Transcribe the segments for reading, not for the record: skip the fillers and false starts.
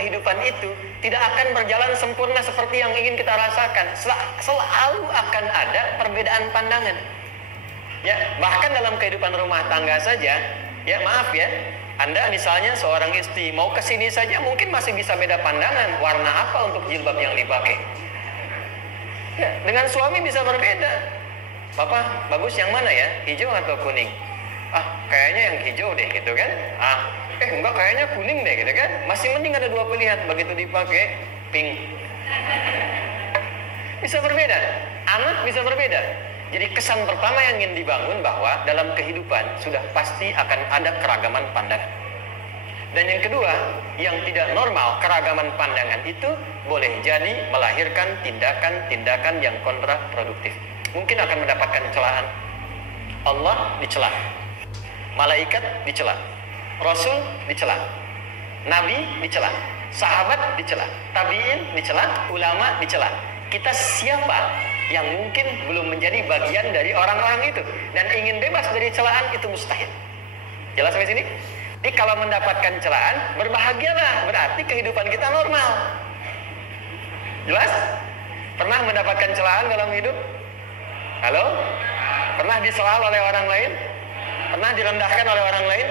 kehidupan itu tidak akan berjalan sempurna seperti yang ingin kita rasakan. Selalu akan ada perbedaan pandangan. Ya, bahkan dalam kehidupan rumah tangga saja, ya maaf ya, Anda misalnya seorang istri mau ke sini saja mungkin masih bisa beda pandangan warna apa untuk jilbab yang dipakai. Ya, dengan suami bisa berbeda. Papa, bagus yang mana ya? Hijau atau kuning? Ah, kayaknya yang hijau deh gitu kan. Enggak, kayaknya kuning deh gitu kan. Masih mending ada dua pilihan. Begitu dipakai pink. Bisa berbeda. Anak bisa berbeda. Jadi kesan pertama yang ingin dibangun bahwa dalam kehidupan sudah pasti akan ada keragaman pandangan. Dan yang kedua, yang tidak normal, keragaman pandangan itu boleh jadi melahirkan tindakan-tindakan yang kontraproduktif. Mungkin akan mendapatkan celaan. Allah dicela, malaikat dicela, Rasul dicela, Nabi dicela, sahabat dicela, tabi'in dicela, ulama dicela. Kita siapa yang mungkin belum menjadi bagian dari orang-orang itu dan ingin bebas dari celaan? Itu mustahil. Jelas sampai sini? Jadi kalau mendapatkan celaan, berbahagialah, berarti kehidupan kita normal. Jelas? Pernah mendapatkan celaan dalam hidup? Halo? Pernah disela oleh orang lain? Pernah direndahkan oleh orang lain?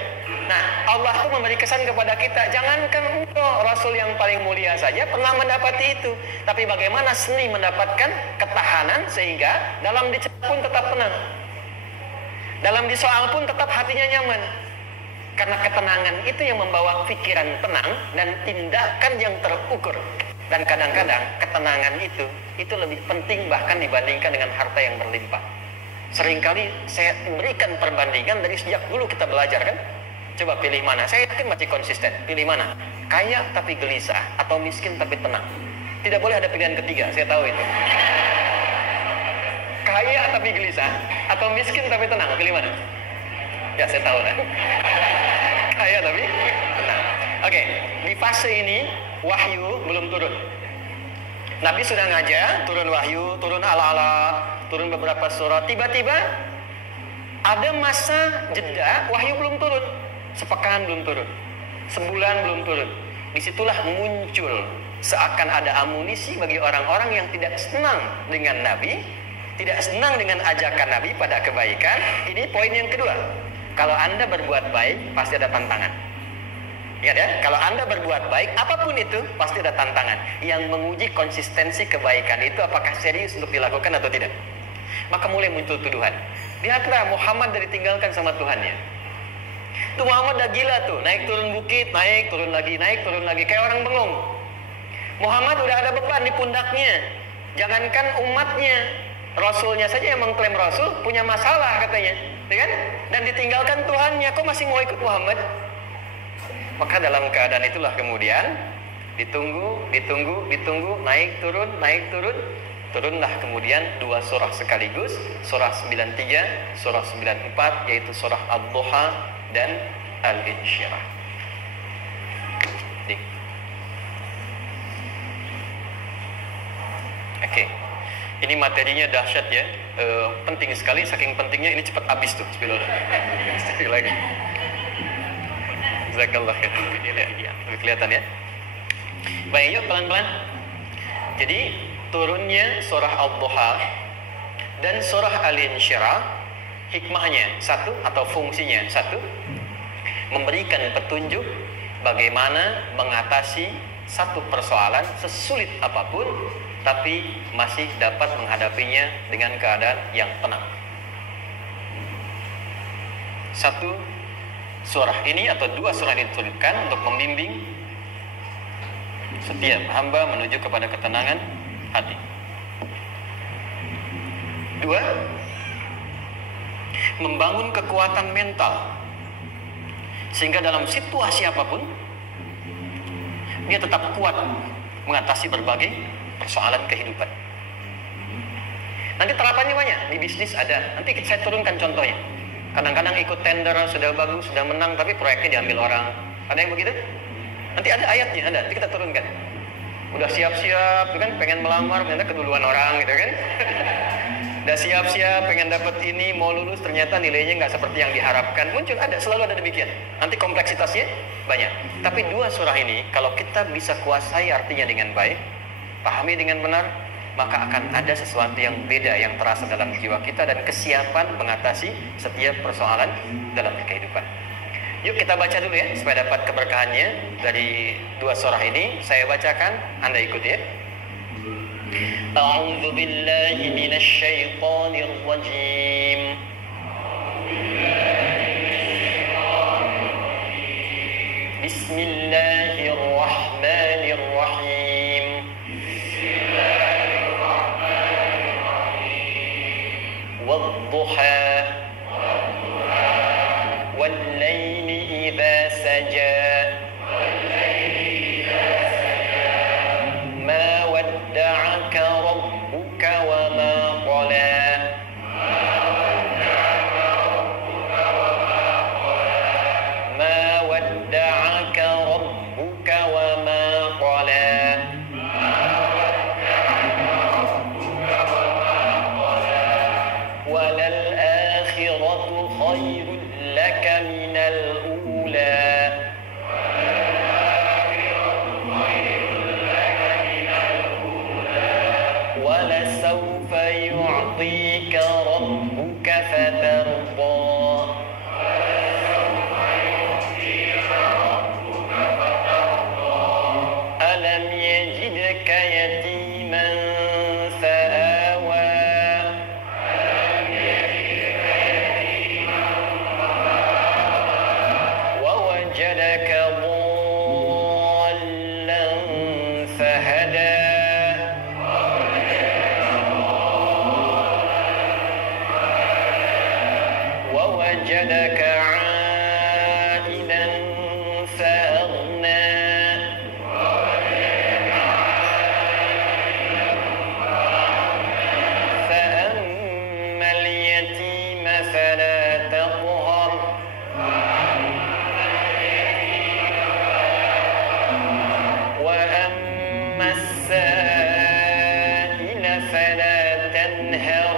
Nah, Allah tuh memberi kesan kepada kita, jangankan Rasul yang paling mulia saja pernah mendapati itu. Tapi bagaimana seni mendapatkan ketahanan sehingga dalam dicela pun tetap tenang, dalam disoal pun tetap hatinya nyaman. Karena ketenangan itu yang membawa pikiran tenang dan tindakan yang terukur. Dan kadang-kadang ketenangan itu lebih penting bahkan dibandingkan dengan harta yang berlimpah. Seringkali saya berikan perbandingan dari sejak dulu kita belajar kan. Coba pilih mana, saya yakin masih konsisten. Pilih mana, kaya tapi gelisah atau miskin tapi tenang. Tidak boleh ada pilihan ketiga, saya tahu itu. Kaya tapi gelisah atau miskin tapi tenang, pilih mana? Ya saya tahu kan. Kaya tapi tenang. Oke, di fase ini wahyu belum turun. Nabi sudah ngajar, turun wahyu, turun ala-ala, turun beberapa surat. Tiba-tiba ada masa jeda, wahyu belum turun. Sepekan belum turun, sebulan belum turun. Disitulah muncul seakan ada amunisi bagi orang-orang yang tidak senang dengan Nabi, tidak senang dengan ajakan Nabi pada kebaikan. Ini poin yang kedua. Kalau Anda berbuat baik, pasti ada tantangan. Ingat ya, kalau Anda berbuat baik, apapun itu, pasti ada tantangan. Yang menguji konsistensi kebaikan itu apakah serius untuk dilakukan atau tidak. Maka mulai muncul tuduhan. Lihatlah Muhammad dari tinggalkan sama Tuhannya. Tuh Muhammad udah gila tuh, naik turun bukit, naik turun lagi, kayak orang bengong. Muhammad udah ada beban di pundaknya. Jangankan umatnya, Rasulnya saja yang mengklaim Rasul punya masalah katanya, ya kan? Dan ditinggalkan Tuhannya, kok masih mau ikut Muhammad? Maka dalam keadaan itulah kemudian ditunggu, naik turun. Turunlah kemudian dua surah sekaligus, surah 93, surah 94, yaitu surah Ad-Duha dan Al-Insyirah. Oke. Ini materinya dahsyat ya. Penting sekali, saking pentingnya ini cepat habis tuh. Sekali lagi. Jazakallah khair. Ya, kelihatan ya. Baik, yuk pelan-pelan. Jadi turunnya surah Ad-Duha dan surah Al-Insyirah, hikmahnya satu atau fungsinya satu, memberikan petunjuk bagaimana mengatasi satu persoalan sesulit apapun tapi masih dapat menghadapinya dengan keadaan yang tenang. Satu surah ini atau dua surah ini diturunkan untuk membimbing setiap hamba menuju kepada ketenangan hati. Dua, membangun kekuatan mental sehingga dalam situasi apapun dia tetap kuat mengatasi berbagai persoalan kehidupan. Nanti terapannya banyak, di bisnis ada. Nanti saya turunkan contohnya. Kadang-kadang ikut tender, sudah bagus, sudah menang, tapi proyeknya diambil orang. Ada yang begitu? Nanti ada ayatnya, ada. Nanti kita turunkan. Udah siap-siap, kan pengen melamar, ternyata keduluan orang, gitu kan? Udah siap-siap pengen dapat ini, mau lulus, ternyata nilainya nggak seperti yang diharapkan. Muncul, selalu ada demikian. Nanti kompleksitasnya banyak. Tapi dua surah ini, kalau kita bisa kuasai artinya dengan baik, pahami dengan benar, maka akan ada sesuatu yang beda yang terasa dalam jiwa kita dan kesiapan mengatasi setiap persoalan dalam kehidupan. Yuk kita baca dulu ya, supaya dapat keberkahannya dari dua surah ini. Saya bacakan, Anda ikuti ya. A'udzu billahi minasy syaithanir rajim. Bismillahirrahmanirrahim. Wadduha wal-laili idza saja. Ma wadda'aka rabbuka wa ma qala. Ma wadda'aka rabbuka wa ma qala. Walal akhiratu khairul laka minal ula. وَلَسَوْفَ يُعْطِيكَ رَبُّكَ فَتَرْضَى أَلَمْ يَجِدْكَ يَتِيمًا فَآوَى وَوَجَدَكَ ضَالًّا فَهَدَى وَوَجَدَكَ عَائِلًا فَأَغْنَى فَأَمَّا الْيَتِيمَ فَلَا تَقْهَرْ وَأَمَّا السَّائِلَ فَلَا تَنْهَرْ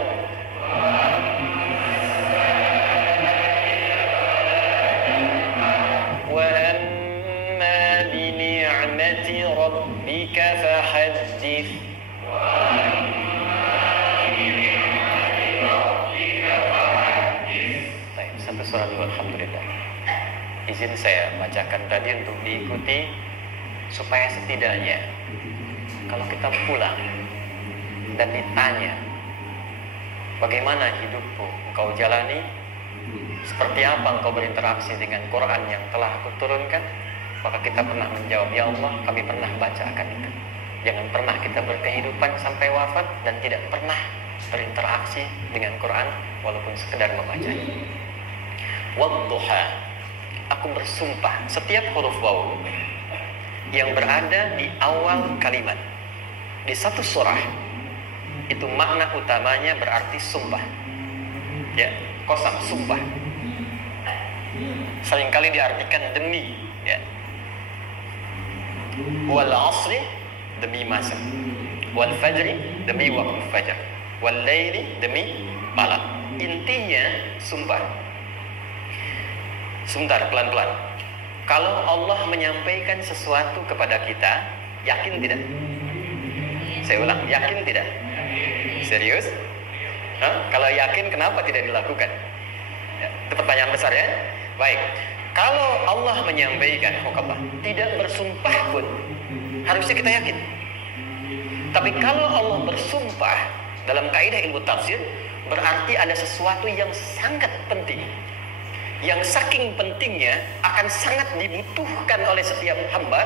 وَأَمَّا بِنِعْمَةِ رَبِّكَ فَحَدِّثْ. Baik, sampai surah dulu, alhamdulillah. Izin saya bacakan tadi untuk diikuti supaya setidaknya kalau kita pulang dan ditanya bagaimana hidupmu engkau jalani, seperti apa engkau berinteraksi dengan Quran yang telah aku turunkan, maka kita pernah menjawab, ya Allah, kami pernah bacakan itu. Jangan pernah kita berkehidupan sampai wafat dan tidak pernah berinteraksi dengan Quran walaupun sekedar membacanya. Wadduha, aku bersumpah, setiap huruf waw yang berada di awal kalimat di satu surah itu makna utamanya berarti sumpah. Ya, qasam, sumpah. Seringkali diartikan demi, ya. Wal asri, demi masa. Wal fajri, demi waktu fajar. Wal laili, demi malam. Intinya sumpah. Sebentar, pelan-pelan. Kalau Allah menyampaikan sesuatu kepada kita, yakin tidak? Saya ulang, yakin tidak? Serius? Kalau yakin, kenapa tidak dilakukan? Ya, itu pertanyaan besar ya. Baik, kalau Allah menyampaikan Allah tidak bersumpah pun harusnya kita yakin. Tapi kalau Allah bersumpah dalam kaidah ilmu tafsir, berarti ada sesuatu yang sangat penting, yang saking pentingnya akan sangat dibutuhkan oleh setiap hamba,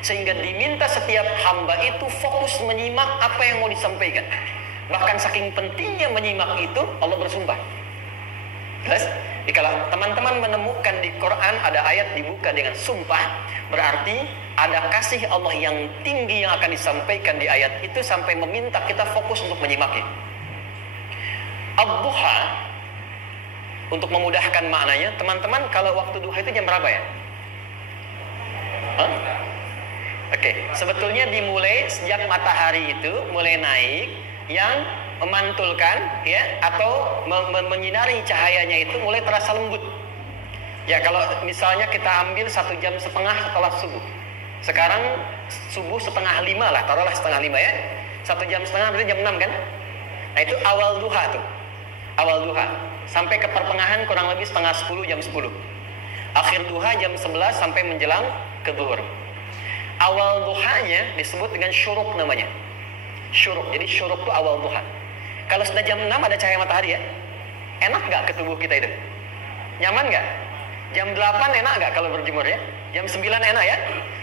sehingga diminta setiap hamba itu fokus menyimak apa yang mau disampaikan. Bahkan saking pentingnya menyimak itu, Allah bersumpah. Jelas? Jadi kalau teman-teman menemukan di Quran ada ayat dibuka dengan sumpah, berarti ada kasih Allah yang tinggi yang akan disampaikan di ayat itu sampai meminta kita fokus untuk menyimaknya. Ad-duha, untuk memudahkan maknanya, teman-teman kalau waktu duha itu jam berapa ya? Oke, sebetulnya dimulai sejak matahari itu mulai naik, yang memantulkan ya, atau menyinari cahayanya itu mulai terasa lembut. Ya, kalau misalnya kita ambil 1,5 jam setelah subuh. Sekarang subuh 4:30 lah, taruhlah 4:30 ya. 1,5 jam berarti jam 6 kan? Nah, itu awal duha tuh. Awal duha. Sampai ke pertengahan kurang lebih 9:30, jam 10. Akhir duha jam 11 sampai menjelang ke zuhur. Awal duhanya disebut dengan syuruk namanya. Syuruk. Jadi syuruk itu awal duha. Kalau sudah jam 6 ada cahaya matahari ya, enak nggak ke tubuh kita itu? Nyaman nggak? Jam 8 enak nggak kalau berjemur ya? Jam 9 enak ya?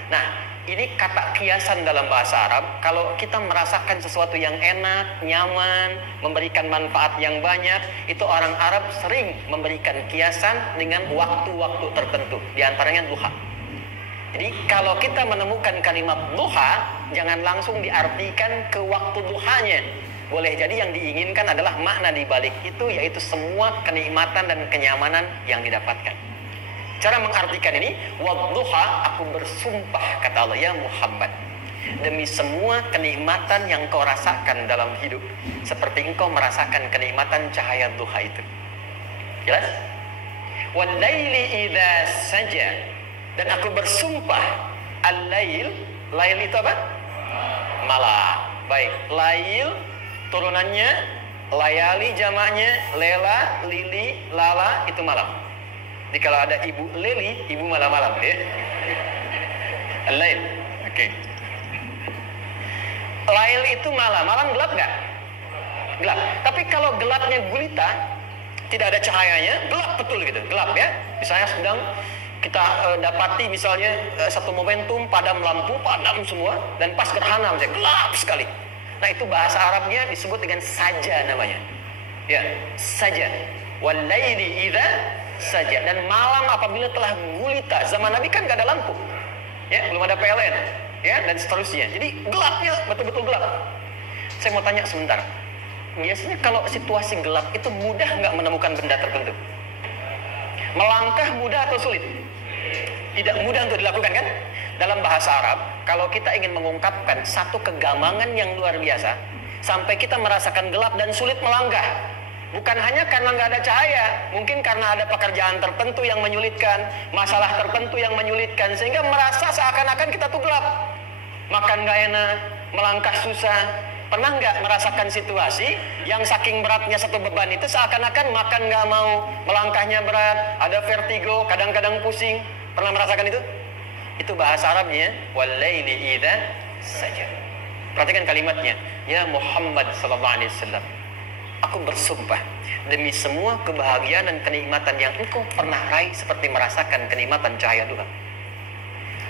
Nah, ini kata kiasan dalam bahasa Arab. Kalau kita merasakan sesuatu yang enak, nyaman, memberikan manfaat yang banyak, itu orang Arab sering memberikan kiasan dengan waktu-waktu tertentu. Di antaranya duha. Jadi kalau kita menemukan kalimat duha, jangan langsung diartikan ke waktu duhanya. Boleh jadi yang diinginkan adalah makna di balik itu, yaitu semua kenikmatan dan kenyamanan yang didapatkan. Cara mengartikan ini, wadduha, aku bersumpah, kata Allah, ya Muhammad, demi semua kenikmatan yang kau rasakan dalam hidup, seperti engkau merasakan kenikmatan cahaya duha itu. Jelas? Wal-laili idza saja, dan aku bersumpah, al-lail, lail itu apa? Malam. Baik, lail turunannya, layali jamaknya, lela, lili, lala, itu malam. Jadi kalau ada ibu leli, ibu malam-malam ya. Al-lail. Oke. Lail itu malam. Malam gelap nggak? Gelap. Tapi kalau gelapnya gulita, tidak ada cahayanya, gelap betul gitu. Gelap ya. Misalnya sedang kita dapati misalnya satu momentum padam lampu, padam semua, dan pas gerhana misalnya gelap sekali. Nah, itu bahasa Arabnya disebut dengan saja namanya. Ya, saja. Wal-laili idza saja. Dan malam apabila telah gulita. Zaman Nabi kan gak ada lampu. Ya, belum ada PLN. Ya, dan seterusnya. Jadi gelapnya betul-betul gelap. Saya mau tanya sebentar. Biasanya kalau situasi gelap itu mudah nggak menemukan benda tertentu? Melangkah mudah atau sulit? Tidak mudah untuk dilakukan kan? Dalam bahasa Arab, kalau kita ingin mengungkapkan satu kegamangan yang luar biasa, sampai kita merasakan gelap dan sulit melangkah. Bukan hanya karena nggak ada cahaya, mungkin karena ada pekerjaan tertentu yang menyulitkan, masalah tertentu yang menyulitkan, sehingga merasa seakan-akan kita tuh gelap. Makan nggak enak, melangkah susah. Pernah nggak merasakan situasi yang saking beratnya satu beban itu seakan-akan makan nggak mau, melangkahnya berat, ada vertigo, kadang-kadang pusing. Pernah merasakan itu? Itu bahasa Arabnya, wal-laili idza saja. Perhatikan kalimatnya, ya Muhammad sallallahu alaihi wasallam, aku bersumpah demi semua kebahagiaan dan kenikmatan yang engkau pernah raih seperti merasakan kenikmatan cahaya duha.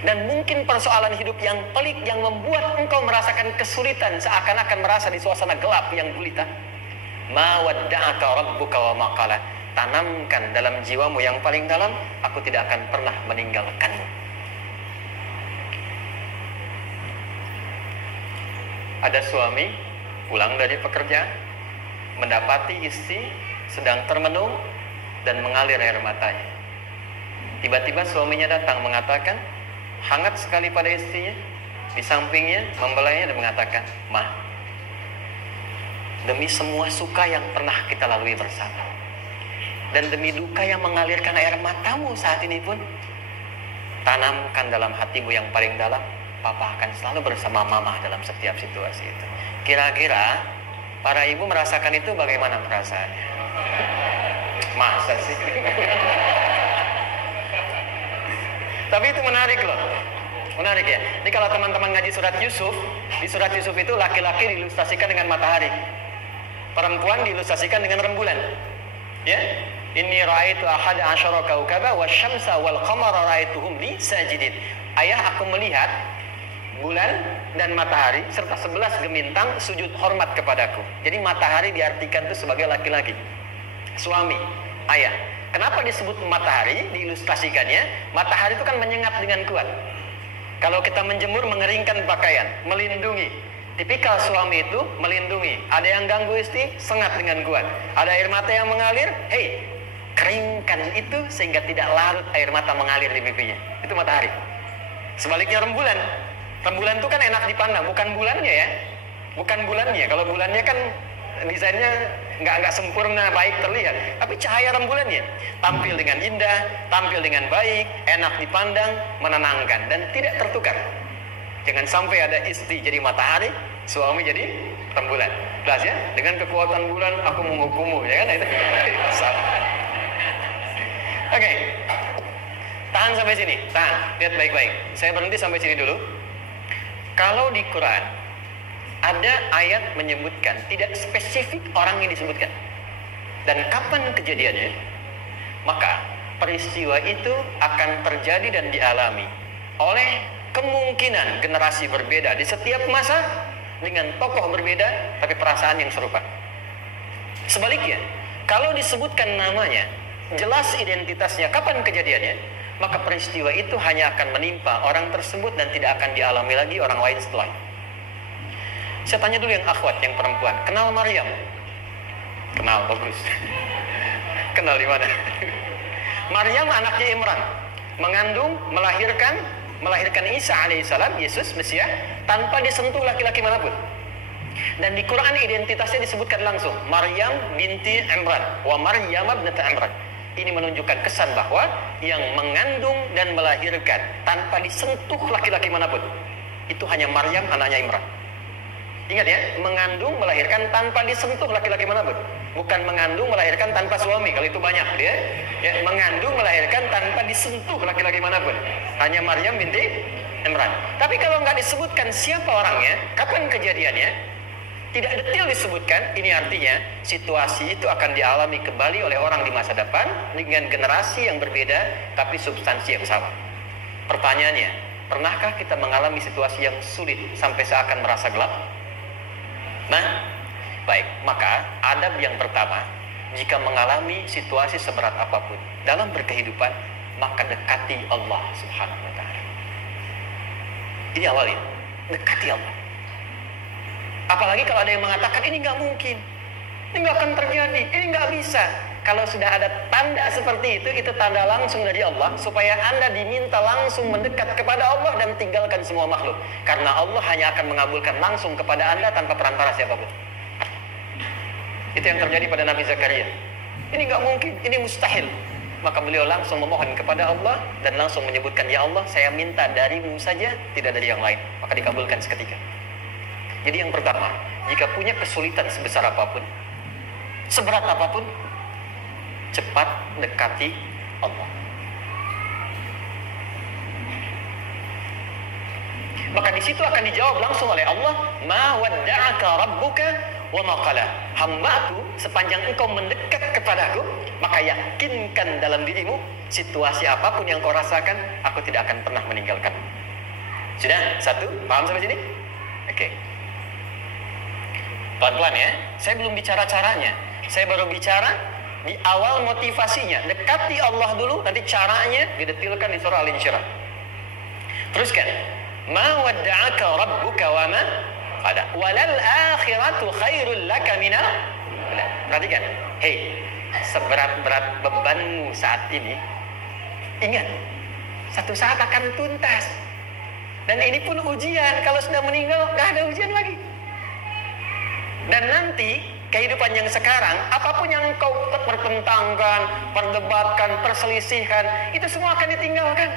Dan mungkin persoalan hidup yang pelik yang membuat engkau merasakan kesulitan seakan-akan merasa di suasana gelap yang gulita. Ma wadda'aka rabbuka wa ma qala. Tanamkan dalam jiwamu yang paling dalam, aku tidak akan pernah meninggalkanmu. Ada suami pulang dari pekerjaan, mendapati istri sedang termenung dan mengalir air matanya. Tiba-tiba suaminya datang mengatakan, hangat sekali pada istrinya, di sampingnya membelainya dan mengatakan, "Ma, demi semua suka yang pernah kita lalui bersama, dan demi duka yang mengalirkan air matamu saat ini pun, tanamkan dalam hatimu yang paling dalam, Papa akan selalu bersama Mama dalam setiap situasi itu." Kira-kira para ibu merasakan itu bagaimana perasaannya? Masa sih? Tapi itu menarik loh. Menarik ya. Ini kalau teman-teman ngaji surat Yusuf, di surat Yusuf itu laki-laki diilustrasikan dengan matahari, perempuan diilustrasikan dengan rembulan. Ya. Inni ra'aitu ahada asyara kaukaba wasyamsa wal qamara ra'aituhum li sajidin. Ayah, aku melihat bulan dan matahari serta 11 gemintang sujud hormat kepadaku. Jadi matahari diartikan itu sebagai laki-laki, suami, ayah. Kenapa disebut matahari? Diilustrasikannya, matahari itu kan menyengat dengan kuat. Kalau kita menjemur, mengeringkan pakaian, melindungi. Tipikal suami itu melindungi. Ada yang ganggu istri, sengat dengan kuat. Ada air mata yang mengalir, hei, keringkan itu sehingga tidak larut air mata mengalir di pipinya. Itu matahari. Sebaliknya rembulan. Rembulan itu kan enak dipandang, bukan bulannya ya. Bukan bulannya. Kalau bulannya kan desainnya nggak sempurna baik terlihat, tapi cahaya rembulannya tampil dengan indah, tampil dengan baik, enak dipandang, menenangkan dan tidak tertukar. Jangan sampai ada istri jadi matahari, suami jadi rembulan. Jelas ya? Dengan kekuatan bulan aku menghukummu, ya kan? Itu. Oke. Tahan sampai sini, tahan. Lihat baik-baik. Saya berhenti sampai sini dulu. Kalau di Quran ada ayat menyebutkan, tidak spesifik orang yang disebutkan dan kapan kejadiannya, maka peristiwa itu akan terjadi dan dialami oleh kemungkinan generasi berbeda di setiap masa dengan tokoh berbeda tapi perasaan yang serupa. Sebaliknya, kalau disebutkan namanya, jelas identitasnya, kapan kejadiannya, maka peristiwa itu hanya akan menimpa orang tersebut dan tidak akan dialami lagi orang lain setelah. Saya tanya dulu yang akhwat, yang perempuan, kenal Maryam? Kenal, bagus. Kenal di mana? Maryam anaknya Imran, mengandung, melahirkan Isa alaihissalam, Yesus Mesias, tanpa disentuh laki-laki manapun. Dan di Quran identitasnya disebutkan langsung, Maryam binti Imran, wa Maryam ibnata Imran. Ini menunjukkan kesan bahwa yang mengandung dan melahirkan tanpa disentuh laki-laki manapun, itu hanya Maryam anaknya Imran. Ingat ya, mengandung melahirkan tanpa disentuh laki-laki manapun. Bukan mengandung melahirkan tanpa suami, kalau itu banyak dia. Ya, mengandung melahirkan tanpa disentuh laki-laki manapun. Hanya Maryam binti Imran. Tapi kalau nggak disebutkan siapa orangnya, kapan kejadiannya, tidak detail disebutkan, ini artinya situasi itu akan dialami kembali oleh orang di masa depan dengan generasi yang berbeda tapi substansi yang sama. Pertanyaannya, pernahkah kita mengalami situasi yang sulit sampai seakan merasa gelap? Nah, baik, maka adab yang pertama, jika mengalami situasi seberat apapun dalam berkehidupan, maka dekati Allah Subhanahu wa Ta'ala. Ini awalnya, dekati Allah. Apalagi kalau ada yang mengatakan ini nggak mungkin, ini nggak akan terjadi, ini nggak bisa. Kalau sudah ada tanda seperti itu tanda langsung dari Allah supaya Anda diminta langsung mendekat kepada Allah dan tinggalkan semua makhluk. Karena Allah hanya akan mengabulkan langsung kepada Anda tanpa perantara siapapun. Itu yang terjadi pada Nabi Zakaria. Ini nggak mungkin, ini mustahil. Maka beliau langsung memohon kepada Allah dan langsung menyebutkan, ya Allah, saya minta darimu saja, tidak dari yang lain. Maka dikabulkan seketika. Jadi yang pertama, jika punya kesulitan sebesar apapun, seberat apapun, cepat dekati Allah. Maka di situ akan dijawab langsung oleh Allah, ma wadda'aka rabbuka wa ma qala. Hambaku, sepanjang engkau mendekat kepadaku, maka yakinkan dalam dirimu, situasi apapun yang kau rasakan, aku tidak akan pernah meninggalkan. Sudah? Satu? Paham sampai sini? Oke. Pelan-pelan ya, saya belum bicara caranya. Saya baru bicara di awal motivasinya. Dekati Allah dulu, nanti caranya didetilkan di surah Al-Insyirah. Teruskan. Ma wadda'aka rabbuka wa ma qala. Walal akhiratu khairul laka minal. Perhatikan. Hei, seberat-berat bebanmu saat ini, ingat, satu saat akan tuntas. Dan ini pun ujian. Kalau sudah meninggal, nggak ada ujian lagi. Dan nanti kehidupan yang sekarang, apapun yang kau pertentangkan, perdebatkan, perselisihkan, itu semua akan ditinggalkan.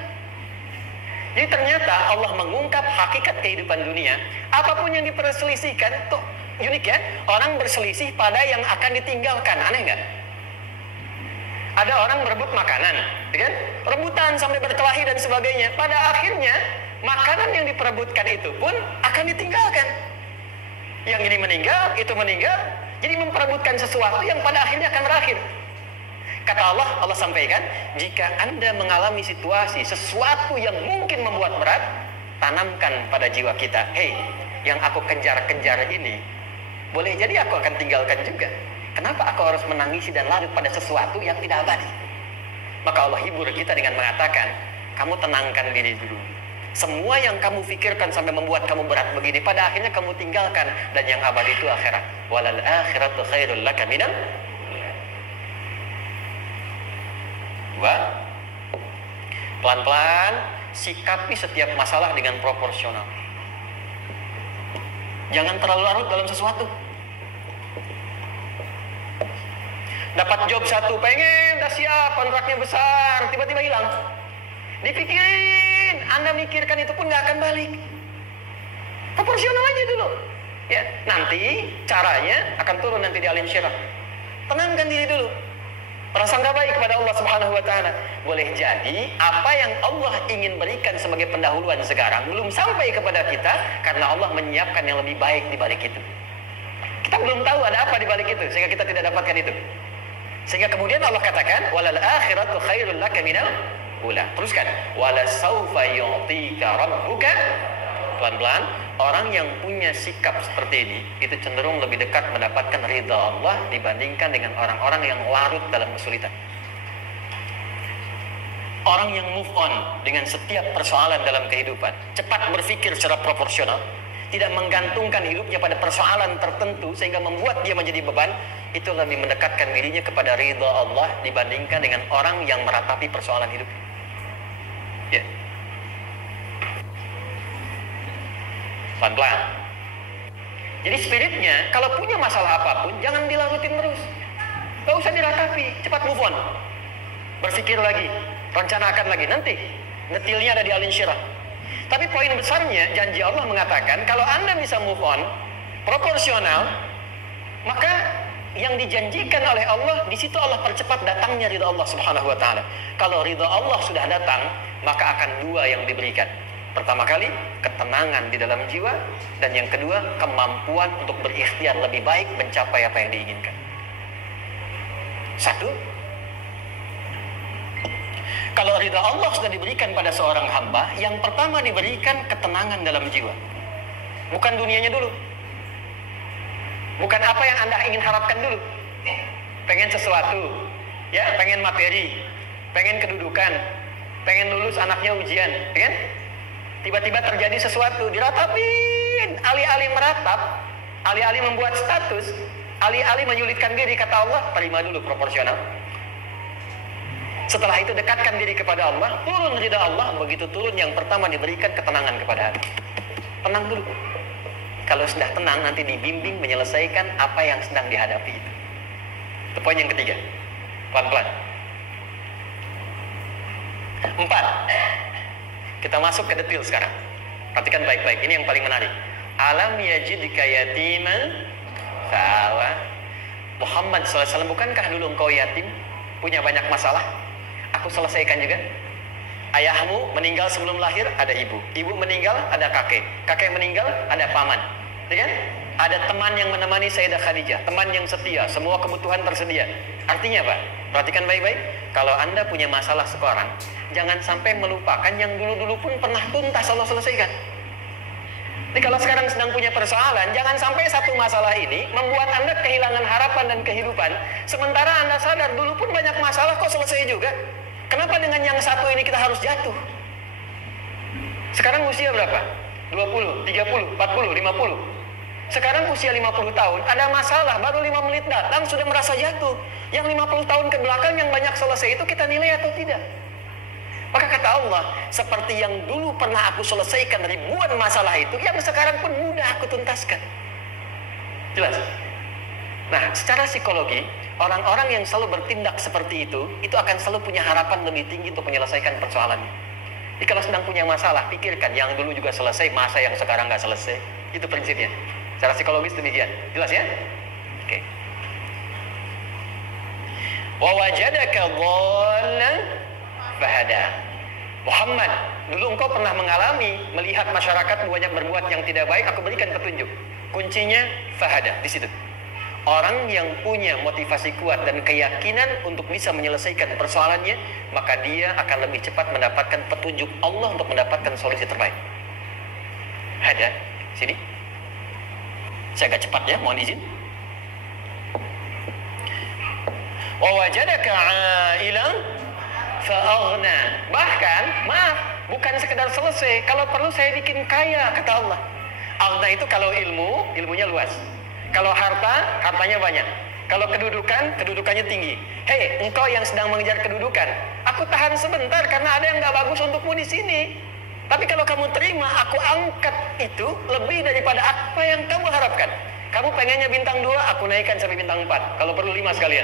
Jadi ternyata Allah mengungkap hakikat kehidupan dunia. Apapun yang diperselisihkan, tuh unik ya. Orang berselisih pada yang akan ditinggalkan. Aneh nggak? Ada orang berebut makanan, kan? Rebutan sampai berkelahi dan sebagainya. Pada akhirnya makanan yang diperebutkan itu pun akan ditinggalkan. Yang ini meninggal, itu meninggal. Jadi memperebutkan sesuatu yang pada akhirnya akan berakhir. Kata Allah sampaikan, jika Anda mengalami situasi, sesuatu yang mungkin membuat berat, tanamkan pada jiwa kita, hei, yang aku kejar-kejar ini, boleh jadi aku akan tinggalkan juga. Kenapa aku harus menangisi dan larut pada sesuatu yang tidak abadi? Maka Allah hibur kita dengan mengatakan, kamu tenangkan diri dulu. Semua yang kamu pikirkan sampai membuat kamu berat begini, pada akhirnya kamu tinggalkan. Dan yang abadi itu akhirat. Walal akhiratu khairul laka minal. Dua, pelan-pelan sikapi setiap masalah dengan proporsional. Jangan terlalu larut dalam sesuatu. Dapat job satu, pengen, udah siap, kontraknya besar, tiba-tiba hilang. Dipikirin, Anda mikirkan itu pun nggak akan balik. Proporsional aja dulu. Ya, nanti caranya akan turun nanti di alim syirah. Tenangkan diri dulu. Prasangka baik kepada Allah Subhanahu wa taala. Boleh jadi apa yang Allah ingin berikan sebagai pendahuluan sekarang belum sampai kepada kita karena Allah menyiapkan yang lebih baik di balik itu. Kita belum tahu ada apa di balik itu sehingga kita tidak dapatkan itu. Sehingga kemudian Allah katakan walal akhiratu khairul laka minal ula. Teruskan. Wala saufa yu'tika rabbuka. Pelan-pelan, orang yang punya sikap seperti ini itu cenderung lebih dekat mendapatkan ridha Allah dibandingkan dengan orang-orang yang larut dalam kesulitan. Orang yang move on dengan setiap persoalan dalam kehidupan, cepat berpikir secara proporsional, tidak menggantungkan hidupnya pada persoalan tertentu sehingga membuat dia menjadi beban, itu lebih mendekatkan dirinya kepada ridha Allah dibandingkan dengan orang yang meratapi persoalan hidup. Ya. Pelan-pelan. Jadi spiritnya, kalau punya masalah apapun, jangan dilarutin terus. Gak usah diratapi, cepat move on. Berpikir lagi, rencanakan lagi. Nanti, detailnya ada di Al Insyirah. Tapi poin besarnya, janji Allah mengatakan, kalau Anda bisa move on, proporsional, maka yang dijanjikan oleh Allah, di situ Allah percepat datangnya ridha Allah Subhanahu wa taala. Kalau ridha Allah sudah datang, maka akan dua yang diberikan. Pertama kali, ketenangan di dalam jiwa. Dan yang kedua, kemampuan untuk berikhtiar lebih baik mencapai apa yang diinginkan. Satu, kalau ridha Allah sudah diberikan pada seorang hamba, yang pertama diberikan ketenangan dalam jiwa. Bukan dunianya dulu. Bukan apa yang Anda ingin harapkan dulu. Pengen sesuatu, ya, pengen materi, pengen kedudukan, pengen lulus anaknya ujian, ya kan? Tiba-tiba terjadi sesuatu, diratapin, alih-alih meratap, alih-alih membuat status, alih-alih menyulitkan diri, kata Allah, terima dulu proporsional. Setelah itu dekatkan diri kepada Allah, turun ridha Allah. Begitu turun, yang pertama diberikan ketenangan kepada hati. Tenang dulu. Kalau sudah tenang, nanti dibimbing menyelesaikan apa yang sedang dihadapi itu. Itu poin yang ketiga. Pelan-pelan. 4. Kita masuk ke detail sekarang. Perhatikan baik-baik, ini yang paling menarik. Alam yajidka yatiman fa'awa. Muhammad SAW, bukankah dulu engkau yatim? Punya banyak masalah? Aku selesaikan juga. Ayahmu meninggal sebelum lahir, ada ibu. Ibu meninggal, ada kakek. Kakek meninggal, ada paman. Ya kan? Ada teman yang menemani Sayyidah Khadijah, teman yang setia, semua kebutuhan tersedia. Artinya apa? Perhatikan baik-baik. Kalau Anda punya masalah sekarang, jangan sampai melupakan yang dulu-dulu pun pernah tuntas Allah selesaikan. Jadi kalau sekarang sedang punya persoalan, jangan sampai satu masalah ini membuat Anda kehilangan harapan dan kehidupan. Sementara Anda sadar dulu pun banyak masalah kok selesai juga. Kenapa dengan yang satu ini kita harus jatuh? Sekarang usia berapa? 20, 30, 40, 50. Sekarang usia 50 tahun, ada masalah, baru 5 menit datang sudah merasa jatuh. Yang 50 tahun ke belakang yang banyak selesai itu kita nilai atau tidak? Maka kata Allah, seperti yang dulu pernah aku selesaikan ribuan masalah itu, yang sekarang pun mudah aku tuntaskan. Jelas? Nah, secara psikologi, orang-orang yang selalu bertindak seperti itu akan selalu punya harapan lebih tinggi untuk menyelesaikan persoalannya. Jadi kalau sedang punya masalah, pikirkan yang dulu juga selesai, masa yang sekarang nggak selesai. Itu prinsipnya. Secara psikologis demikian. Jelas ya? Oke. Wa wajadaka dhallan fahada. Muhammad, dulu engkau pernah mengalami melihat masyarakat banyak berbuat yang tidak baik, aku berikan petunjuk. Kuncinya fahada di situ. Orang yang punya motivasi kuat dan keyakinan untuk bisa menyelesaikan persoalannya, maka dia akan lebih cepat mendapatkan petunjuk Allah untuk mendapatkan solusi terbaik. Ada sini. Saya agak cepat ya, mohon izin. Wa wajadaka 'ailan fa'aghna. Bahkan, maaf, bukan sekedar selesai. Kalau perlu saya bikin kaya, kata Allah. Aghna itu kalau ilmunya luas. Kalau harta, hartanya banyak. Kalau kedudukan, kedudukannya tinggi. Hei, engkau yang sedang mengejar kedudukan, aku tahan sebentar karena ada yang gak bagus untukmu di sini. Tapi kalau kamu terima, aku angkat itu lebih daripada apa yang kamu harapkan. Kamu pengennya bintang 2, aku naikkan sampai bintang 4. Kalau perlu 5 sekalian.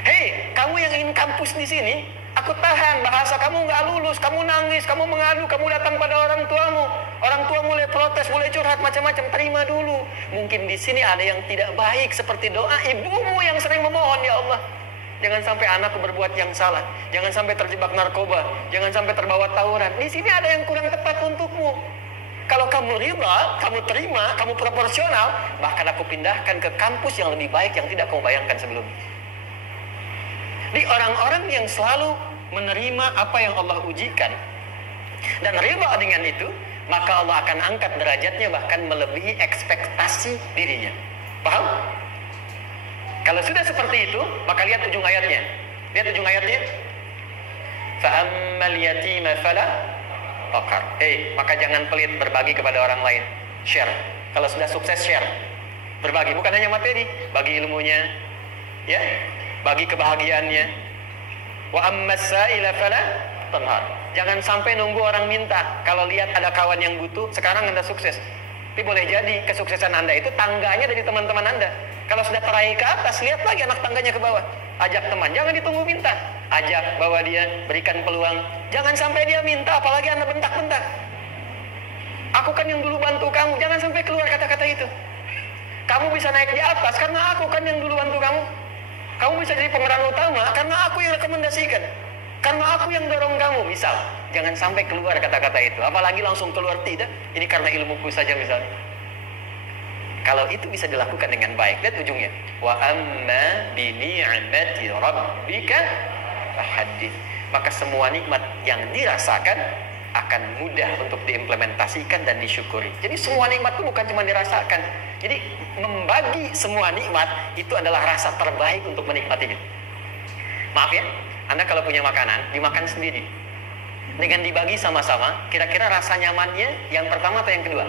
Hei, kamu yang ingin kampus di sini, aku tahan. Bahasa kamu nggak lulus, kamu nangis, kamu mengadu, kamu datang pada orang tuamu. Orang tua mulai protes, mulai curhat macam-macam. Terima dulu. Mungkin di sini ada yang tidak baik seperti doa ibumu yang sering memohon, ya Allah. Jangan sampai anakku berbuat yang salah. Jangan sampai terjebak narkoba. Jangan sampai terbawa tawuran. Di sini ada yang kurang tepat untukmu. Kalau kamu riba, kamu terima, kamu proporsional, bahkan aku pindahkan ke kampus yang lebih baik yang tidak kamu bayangkan sebelumnya. Di orang-orang yang selalu menerima apa yang Allah ujikan dan riba dengan itu, maka Allah akan angkat derajatnya bahkan melebihi ekspektasi dirinya. Paham? Kalau sudah seperti itu, maka lihat ujung ayatnya. Lihat ujung ayatnya. Fa'ammal yatima fala taqhar. Maka jangan pelit berbagi kepada orang lain. Share. Kalau sudah sukses, share. Berbagi bukan hanya materi, bagi ilmunya, ya, bagi kebahagiaannya. Wa ammas sa'ila fala tanhar. Jangan sampai nunggu orang minta. Kalau lihat ada kawan yang butuh, sekarang Anda sukses. Tapi boleh jadi kesuksesan Anda itu tangganya dari teman-teman Anda. Kalau sudah teraih ke atas, lihat lagi anak tangganya ke bawah. Ajak teman, jangan ditunggu minta. Ajak, bawa dia, berikan peluang. Jangan sampai dia minta, apalagi Anda bentak-bentak. Aku kan yang dulu bantu kamu, jangan sampai keluar kata-kata itu. Kamu bisa naik di atas karena aku kan yang dulu bantu kamu. Kamu bisa jadi pemeran utama karena aku yang rekomendasikan. Karena aku yang dorong kamu, misal. Jangan sampai keluar kata-kata itu. Apalagi langsung keluar tidak. Ini karena ilmuku saja misalnya. Kalau itu bisa dilakukan dengan baik, lihat ujungnya. Wa amma bi ni'mati rabbika fahaddits. Maka semua nikmat yang dirasakan akan mudah untuk diimplementasikan dan disyukuri. Jadi semua nikmat itu bukan cuma dirasakan. Jadi membagi semua nikmat itu adalah rasa terbaik untuk menikmatinya. Maaf ya, Anda kalau punya makanan, dimakan sendiri. Dengan dibagi sama-sama, kira-kira rasa nyamannya yang pertama atau yang kedua?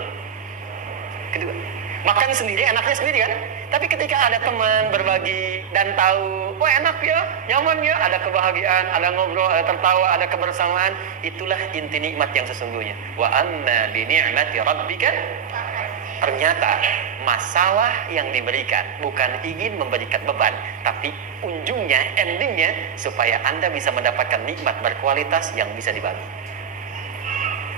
Kedua. Makan sendiri, enaknya sendiri kan? Tapi ketika ada teman berbagi dan tahu, wah enak ya, nyaman ya, ada kebahagiaan, ada ngobrol, ada tertawa, ada kebersamaan, itulah inti nikmat yang sesungguhnya. Wa amma bi ni'mati rabbika. Ternyata masalah yang diberikan bukan ingin memberikan beban, tapi ujungnya, endingnya supaya Anda bisa mendapatkan nikmat berkualitas yang bisa dibagi.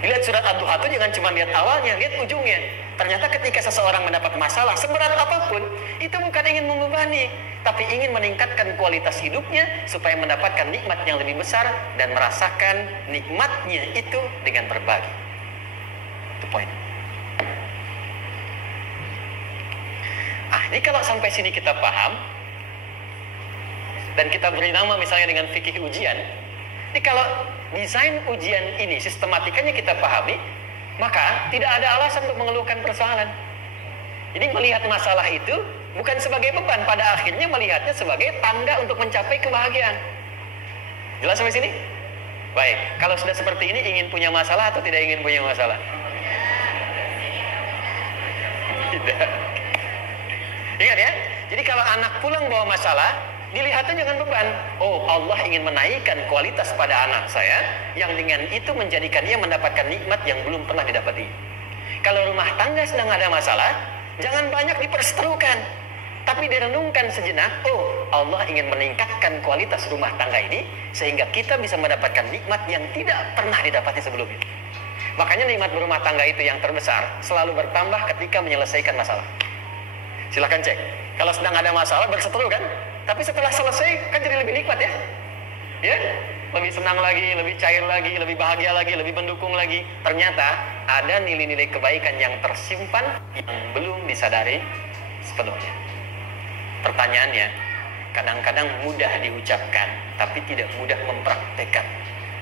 Lihat surat Ad-Duha itu jangan cuma lihat awalnya, lihat ujungnya. Ternyata ketika seseorang mendapat masalah seberat apapun, itu bukan ingin membebani, tapi ingin meningkatkan kualitas hidupnya supaya mendapatkan nikmat yang lebih besar dan merasakan nikmatnya itu dengan berbagi. Itu poin. Ini kalau sampai sini kita paham dan kita beri nama misalnya dengan fikih ujian. Ini kalau desain ujian ini sistematikanya kita pahami, maka tidak ada alasan untuk mengeluhkan persoalan. Jadi melihat masalah itu bukan sebagai beban, pada akhirnya melihatnya sebagai tanda untuk mencapai kebahagiaan. Jelas sampai sini? Baik, kalau sudah seperti ini ingin punya masalah atau tidak ingin punya masalah? Tidak. Ingat ya, jadi kalau anak pulang bawa masalah, dilihatnya jangan beban. Oh, Allah ingin menaikkan kualitas pada anak saya, yang dengan itu menjadikan dia mendapatkan nikmat yang belum pernah didapati. Kalau rumah tangga sedang ada masalah, jangan banyak diperseterukan, tapi direnungkan sejenak. Oh, Allah ingin meningkatkan kualitas rumah tangga ini, sehingga kita bisa mendapatkan nikmat yang tidak pernah didapati sebelumnya. Makanya nikmat berumah tangga itu yang terbesar, selalu bertambah ketika menyelesaikan masalah. Silahkan cek. Kalau sedang ada masalah berseteru kan? Tapi setelah selesai kan jadi lebih nikmat ya. Ya, lebih senang lagi, lebih cair lagi, lebih bahagia lagi, lebih mendukung lagi. Ternyata ada nilai-nilai kebaikan yang tersimpan yang belum disadari sepenuhnya. Pertanyaannya, kadang-kadang mudah diucapkan, tapi tidak mudah mempraktekkan.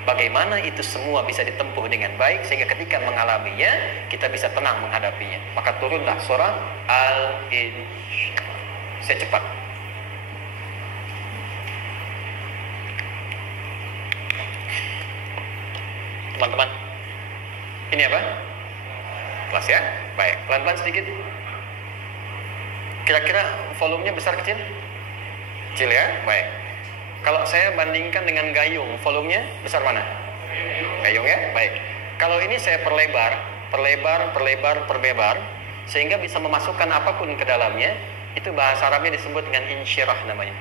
Bagaimana itu semua bisa ditempuh dengan baik sehingga ketika mengalaminya kita bisa tenang menghadapinya. Maka turunlah surah Al-Insyirah. Saya cepat. Teman-teman, ini apa? Kelas ya? Baik, pelan-pelan sedikit. Kira-kira volumenya besar kecil? Kecil ya? Baik. Kalau saya bandingkan dengan gayung, volumenya besar mana? Gayung ya? Baik. Kalau ini saya perlebar, sehingga bisa memasukkan apapun ke dalamnya, itu bahasa Arabnya disebut dengan insyirah namanya.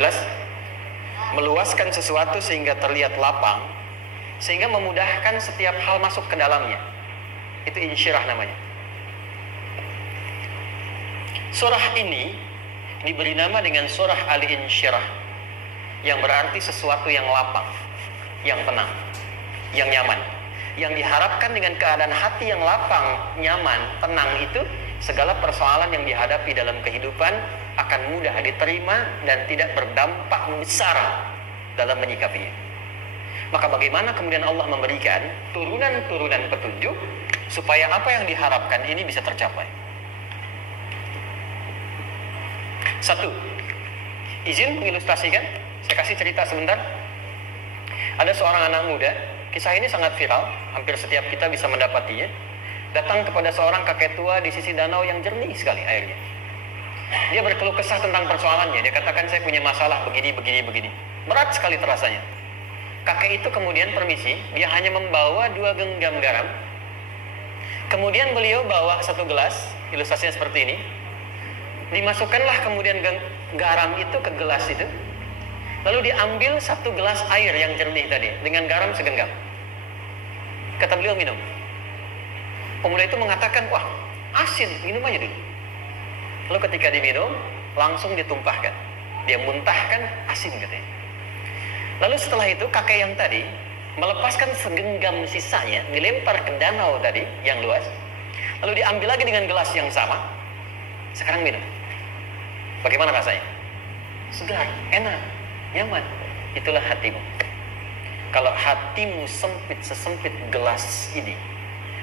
Jelas? Meluaskan sesuatu sehingga terlihat lapang, sehingga memudahkan setiap hal masuk ke dalamnya. Itu insyirah namanya. Surah ini diberi nama dengan surah Al-Insyirah, yang berarti sesuatu yang lapang, yang tenang, yang nyaman. Yang diharapkan dengan keadaan hati yang lapang, nyaman, tenang itu, segala persoalan yang dihadapi dalam kehidupan akan mudah diterima dan tidak berdampak besar dalam menyikapinya. Maka bagaimana kemudian Allah memberikan turunan-turunan petunjuk supaya apa yang diharapkan ini bisa tercapai? Satu, izin mengilustrasikan. Saya kasih cerita sebentar. Ada seorang anak muda, kisah ini sangat viral, hampir setiap kita bisa mendapatinya. Datang kepada seorang kakek tua di sisi danau yang jernih sekali airnya. Dia berkeluh kesah tentang persoalannya. Dia katakan, saya punya masalah begini. Berat sekali terasanya. Kakek itu kemudian permisi, dia hanya membawa 2 genggam garam. Kemudian beliau bawa 1 gelas, ilustrasinya seperti ini. Dimasukkanlah kemudian garam itu ke gelas itu. Lalu diambil 1 gelas air yang jernih tadi dengan garam segenggam. Kata beliau, minum. Pemuda itu mengatakan, wah asin, minum aja dulu. Lalu ketika diminum, langsung ditumpahkan. Dia muntahkan, asin katanya. Lalu setelah itu kakek yang tadi melepaskan segenggam sisanya, dilempar ke danau tadi yang luas. Lalu diambil lagi dengan gelas yang sama. Sekarang minum. Bagaimana rasanya? Segar, enak, nyaman. Itulah hatimu. Kalau hatimu sempit sesempit gelas ini,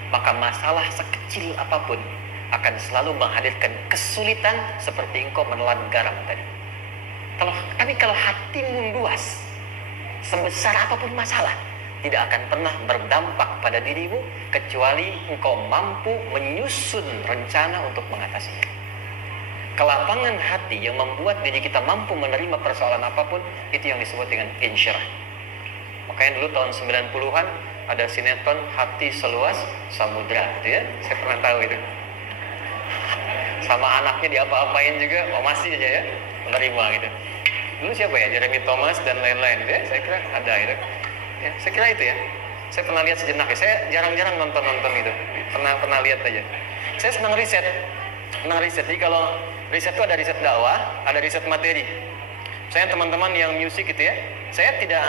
maka masalah sekecil apapun akan selalu menghadirkan kesulitan seperti engkau menelan garam tadi. Tapi kalau hatimu luas, sebesar apapun masalah, tidak akan pernah berdampak pada dirimu kecuali engkau mampu menyusun rencana untuk mengatasinya. Kelapangan hati yang membuat diri kita mampu menerima persoalan apapun, itu yang disebut dengan insyirah. Makanya dulu tahun 90-an ada sinetron Hati Seluas Samudra gitu ya. Saya pernah tahu itu. Sama anaknya diapa-apain juga, oh masih aja ya menerima gitu. Dulu siapa ya? Jeremy Thomas dan lain-lain ya. Saya kira ada itu. Ya, saya kira itu ya. Saya pernah lihat sejenak ya. Saya jarang-jarang nonton itu. Pernah lihat aja. Saya senang riset. Jadi kalau riset itu ada riset dakwah, ada riset materi. Saya teman-teman yang musik gitu ya, saya tidak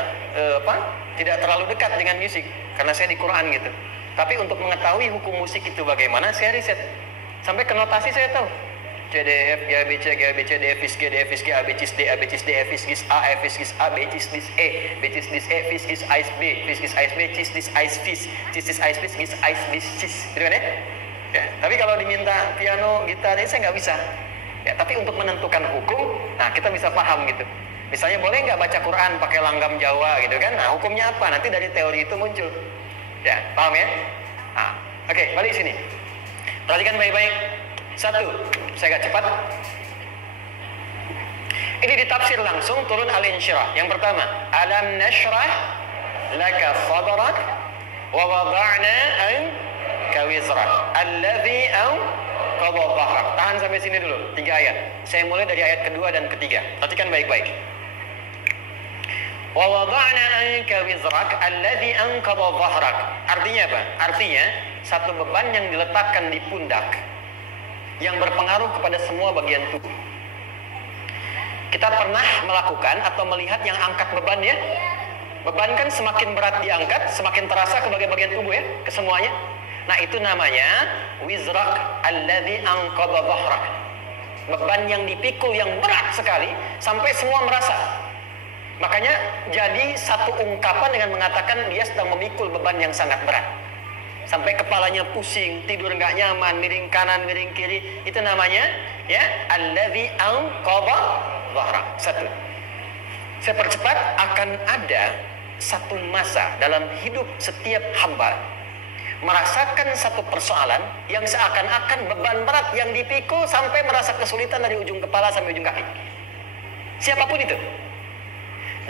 terlalu dekat dengan musik karena saya di Quran gitu. Tapi untuk mengetahui hukum musik itu bagaimana, saya riset. Sampai ke notasi saya tahu. C D F G A B C G A B C D F G D F G A B C D A B C D F G A F G A B C D E B C D E F G A B C D gitu kan ya? Ya, tapi kalau diminta piano, gitar, ini saya nggak bisa. Ya, tapi untuk menentukan hukum, nah kita bisa paham gitu. Misalnya boleh nggak baca Quran pakai langgam Jawa gitu kan? Nah hukumnya apa? Nanti dari teori itu muncul. Ya, paham ya? Nah, oke, balik sini. Perhatikan baik-baik. 1, saya agak cepat. Ini ditafsir langsung turun Al-Insyirah. Yang pertama, alam nashrah laka sadrak wa wada'na kawizrak alladhi anqadha dhahrak. Tahan sampai sini dulu, 3 ayat. Saya mulai dari ayat kedua dan ketiga. Perhatikan baik-baik. Wa wada'na anka wizrak alladhi anqadha dhahrak. Artinya apa? Artinya satu beban yang diletakkan di pundak yang berpengaruh kepada semua bagian tubuh. Kita pernah melakukan atau melihat yang angkat beban ya? Beban kan semakin berat diangkat, semakin terasa ke bagian-bagian tubuh ya, ke semuanya. Nah itu namanya wizrak alladhi anqadha dhahrak. Beban yang dipikul yang berat sekali sampai semua merasa. Makanya jadi satu ungkapan dengan mengatakan dia sedang memikul beban yang sangat berat. Sampai kepalanya pusing, tidur nggak nyaman, miring kanan, miring kiri. Itu namanya ya alladhi anqadha dhahrak. 1. Saya percepat, akan ada satu masa dalam hidup setiap hamba merasakan satu persoalan yang seakan-akan beban berat yang dipikul sampai merasa kesulitan dari ujung kepala sampai ujung kaki. Siapapun itu.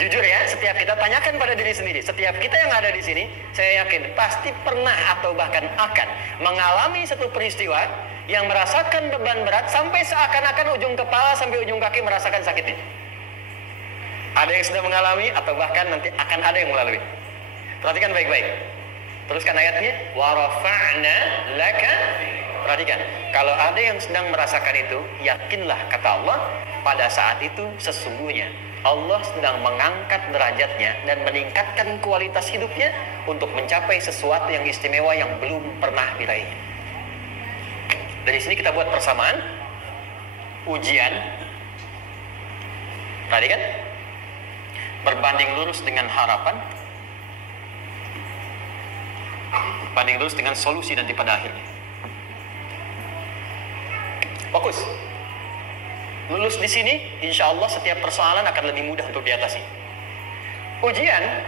Jujur ya, setiap kita tanyakan pada diri sendiri, setiap kita yang ada di sini, saya yakin pasti pernah atau bahkan akan mengalami satu peristiwa yang merasakan beban berat sampai seakan-akan ujung kepala sampai ujung kaki merasakan sakitnya. Ada yang sudah mengalami atau bahkan nanti akan ada yang melalui. Perhatikan baik-baik. Teruskan ayatnya. Wa rafa'na laka. Perhatikan. Kalau ada yang sedang merasakan itu, yakinlah kata Allah, pada saat itu sesungguhnya Allah sedang mengangkat derajatnya dan meningkatkan kualitas hidupnya untuk mencapai sesuatu yang istimewa yang belum pernah diraihnya. Dari sini kita buat persamaan. Ujian, tadi kan, berbanding lurus dengan harapan, banding lurus dengan solusi nanti pada akhirnya. Fokus. Lulus di sini, insya Allah setiap persoalan akan lebih mudah untuk diatasi. Ujian,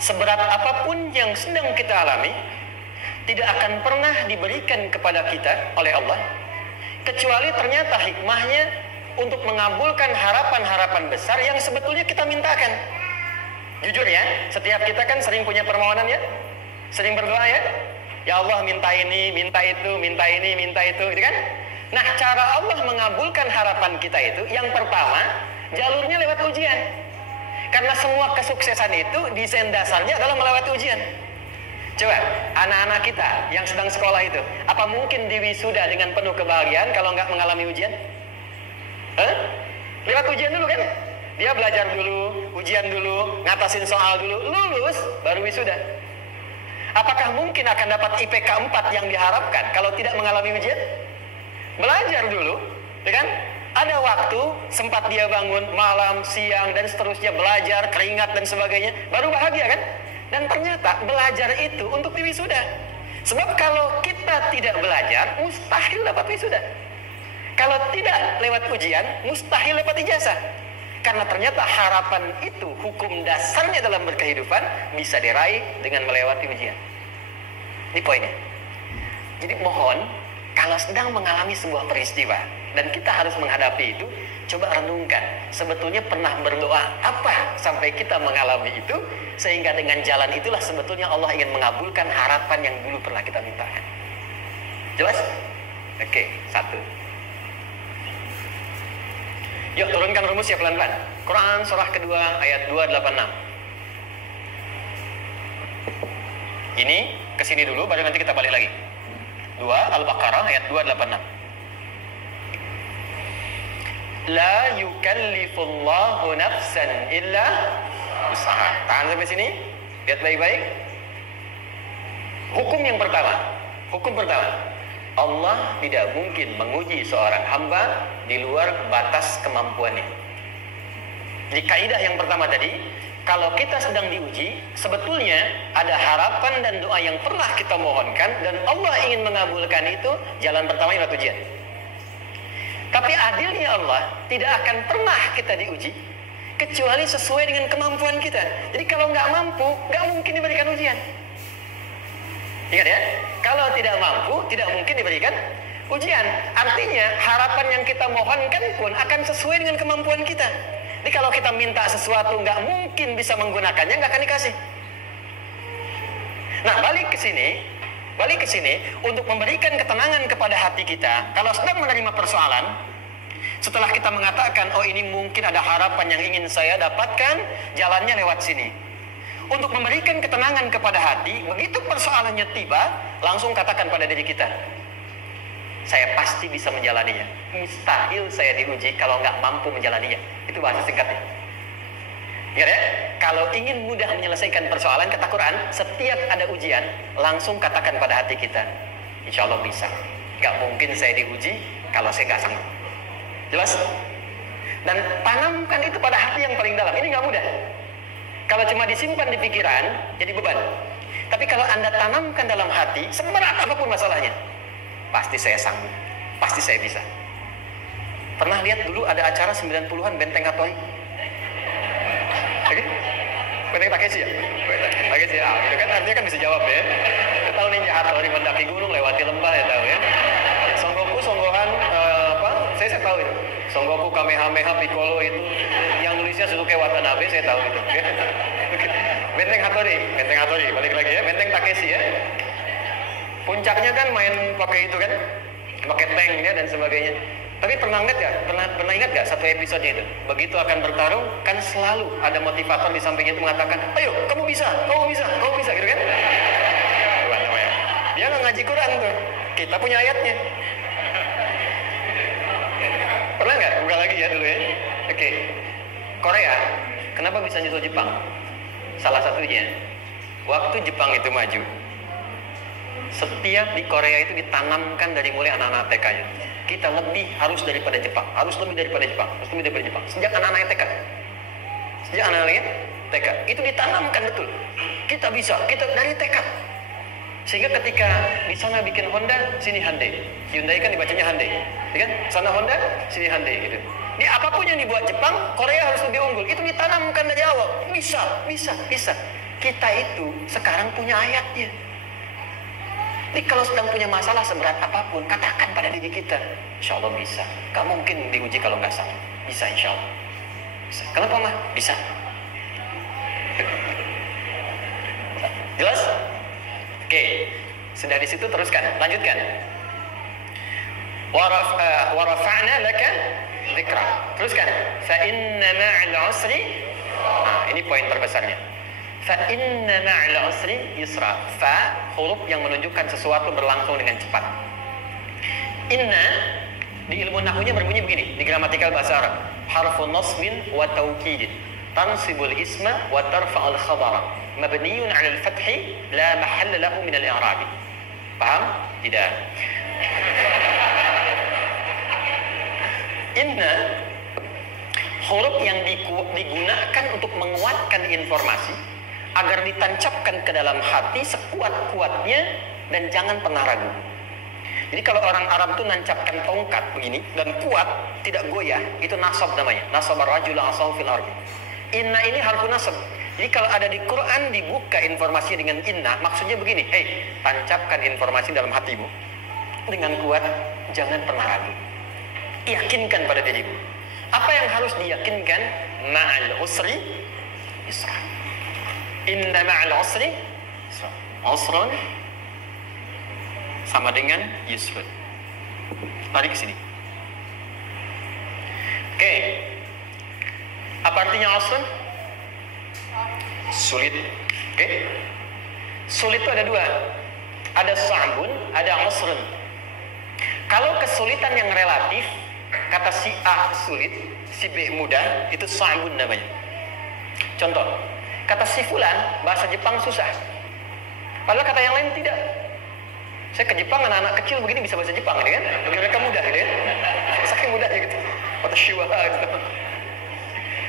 seberat apapun yang sedang kita alami, tidak akan pernah diberikan kepada kita oleh Allah, kecuali ternyata hikmahnya untuk mengabulkan harapan-harapan besar yang sebetulnya kita mintakan. Jujur ya, setiap kita kan sering punya permohonan ya, sering berdoa ya. Ya Allah minta ini, minta itu, minta ini, minta itu, gitu kan? Nah, cara Allah mengabulkan harapan kita itu, yang pertama, jalurnya lewat ujian. Karena semua kesuksesan itu desain dasarnya adalah melewati ujian. Coba, anak-anak kita yang sedang sekolah itu, apa mungkin diwisuda dengan penuh kebahagiaan kalau nggak mengalami ujian? Lewat ujian dulu kan? Dia belajar dulu, ujian dulu, ngatasin soal dulu, lulus, baru wisuda. Apakah mungkin akan dapat IPK 4 yang diharapkan kalau tidak mengalami ujian? Belajar dulu, ya kan? Ada waktu, sempat dia bangun malam, siang, dan seterusnya, belajar, keringat, dan sebagainya, baru bahagia kan? Dan ternyata belajar itu untuk diwisuda. Sebab kalau kita tidak belajar, mustahil dapat wisuda. Kalau tidak lewat ujian, mustahil dapat ijazah. Karena ternyata harapan itu, hukum dasarnya dalam berkehidupan, bisa diraih dengan melewati ujian. Ini poinnya. Jadi mohon, kalau sedang mengalami sebuah peristiwa, dan kita harus menghadapi itu, coba renungkan, sebetulnya pernah berdoa apa sampai kita mengalami itu, sehingga dengan jalan itulah sebetulnya Allah ingin mengabulkan harapan yang dulu pernah kita mintakan. Jelas? Oke, satu. Yuk turunkan rumus ya pelan-pelan. Quran surah kedua ayat 286. Ini kesini dulu, baru nanti kita balik lagi. 2 Al-Baqarah ayat 286. La yukallifullahu nafsan illa usaha. Tahan sampai sini. Lihat baik-baik. Hukum yang pertama. Hukum pertama. Allah tidak mungkin menguji seorang hamba di luar batas kemampuannya. Jadi kaidah yang pertama tadi, kalau kita sedang diuji, sebetulnya ada harapan dan doa yang pernah kita mohonkan dan Allah ingin mengabulkan itu, jalan pertama lewat ujian. Tapi adilnya Allah tidak akan pernah kita diuji kecuali sesuai dengan kemampuan kita. Jadi kalau nggak mampu, nggak mungkin diberikan ujian. Ingat ya, kalau tidak mampu, tidak mungkin diberikan ujian. Artinya harapan yang kita mohonkan pun akan sesuai dengan kemampuan kita. Jadi kalau kita minta sesuatu nggak mungkin bisa menggunakannya, nggak akan dikasih. Nah, balik ke sini untuk memberikan ketenangan kepada hati kita. Kalau sedang menerima persoalan, setelah kita mengatakan, oh ini mungkin ada harapan yang ingin saya dapatkan, jalannya lewat sini. Untuk memberikan ketenangan kepada hati, begitu persoalannya tiba, langsung katakan pada diri kita, saya pasti bisa menjalaninya. Mustahil saya diuji kalau nggak mampu menjalaninya. Itu bahasa singkatnya. Ya, kalau ingin mudah menyelesaikan persoalan, kata Quran, setiap ada ujian, langsung katakan pada hati kita, insya Allah bisa. Nggak mungkin saya diuji kalau saya nggak sanggup. Jelas? Dan tanamkan itu pada hati yang paling dalam. Ini nggak mudah. Kalau cuma disimpan di pikiran, jadi beban. Tapi kalau Anda tanamkan dalam hati, seberat apapun masalahnya, pasti saya sanggup, pasti saya bisa. Pernah lihat dulu ada acara 90-an Benteng Hattori? Benteng Takeshi ya? Takeshi ya, itu kan artinya kan bisa jawab ya. Kita tahu Ninja Hattori mendaki gunung, lewati lembah ya tahu ya. Songgoku, Songgohan, saya tahu itu. Songgoku, Kamehameha, Piccolo itu, yang nulisnya Suzuki Watanabe, saya tahu itu. Benteng Hattori, balik lagi ya, Benteng Takeshi ya. Puncaknya kan main pakai itu kan, pakai tank ya dan sebagainya. Tapi pernah ingat nggak satu episode itu? Begitu akan bertarung, kan selalu ada motivator di sampingnya itu mengatakan, ayo kamu bisa, gitu kan? Dia nggak ngaji Quran tuh, kita punya ayatnya. Pernah nggak? Buka lagi ya dulu ya. Oke. Korea, kenapa bisa nyusul Jepang? Salah satunya, waktu Jepang itu maju, setiap di Korea itu ditanamkan dari mulai anak-anak TK-nya. Kita harus lebih daripada Jepang. Sejak anak-anak TK. Itu ditanamkan betul. Kita bisa, kita dari TK. Sehingga ketika di sana bikin Honda, sini Hyundai. Hyundai kan dibacanya Hyundai. Ya kan? Sana Honda, sini Hyundai gitu. Di apapun yang dibuat Jepang, Korea harus lebih unggul. Itu ditanamkan dari awal. Bisa. Kita itu sekarang punya ayatnya. Jadi kalau sedang punya masalah seberat apapun, katakan pada diri kita, insya Allah bisa. Gak mungkin diuji kalau nggak salah. Bisa insya Allah. Bisa. Kenapa mah? Bisa. Jelas? Oke. Sudah di situ teruskan. Lanjutkan. Warafa'na laka dzikra. Teruskan. Fa inna ma'al usri. Nah, ini poin terbesarnya. Fa inna ma'al usri yusra. Fa huruf yang menunjukkan sesuatu berlangsung dengan cepat. Inna di ilmu nahwunya berbunyi begini, di gramatikal bahasa Arab. Harfu nasbin wa taukidin. Tansibul isma wa tarfa'ul khabara. Mabniyun 'ala al-fathi la mahalla lahu min al-i'rab. Paham? Tidak. Inna huruf yang digunakan untuk menguatkan informasi agar ditancapkan ke dalam hati sekuat-kuatnya dan jangan pernah ragu. Jadi kalau orang Arab itu nancapkan tongkat begini dan kuat, tidak goyah, itu nasab namanya. Nasab ar-rajul asahu fil ardi. Inna ini harfu nasab. Jadi kalau ada di Quran dibuka informasi dengan inna, maksudnya begini, tancapkan informasi dalam hatimu dengan kuat, jangan pernah ragu. Yakinkan pada dirimu. Apa yang harus diyakinkan? Ma'al usri yusra. Inna ma'al usri yusra. Usrun sama dengan yusrun. Mari ke sini. Oke. Apa artinya usrun? Sulit. Oke. Sulit itu ada dua. Ada sa'bun, ada usrun. Kalau kesulitan yang relatif, kata si A sulit, si B mudah, itu sa'bun namanya. Contoh, kata si fulan, bahasa Jepang susah. Padahal kata yang lain tidak. Saya ke Jepang, anak-anak kecil begini bisa bahasa Jepang, gitu kan? Bagi mereka mudah, gitu kan? Saking mudahnya gitu. Kata shiwaha, gitu.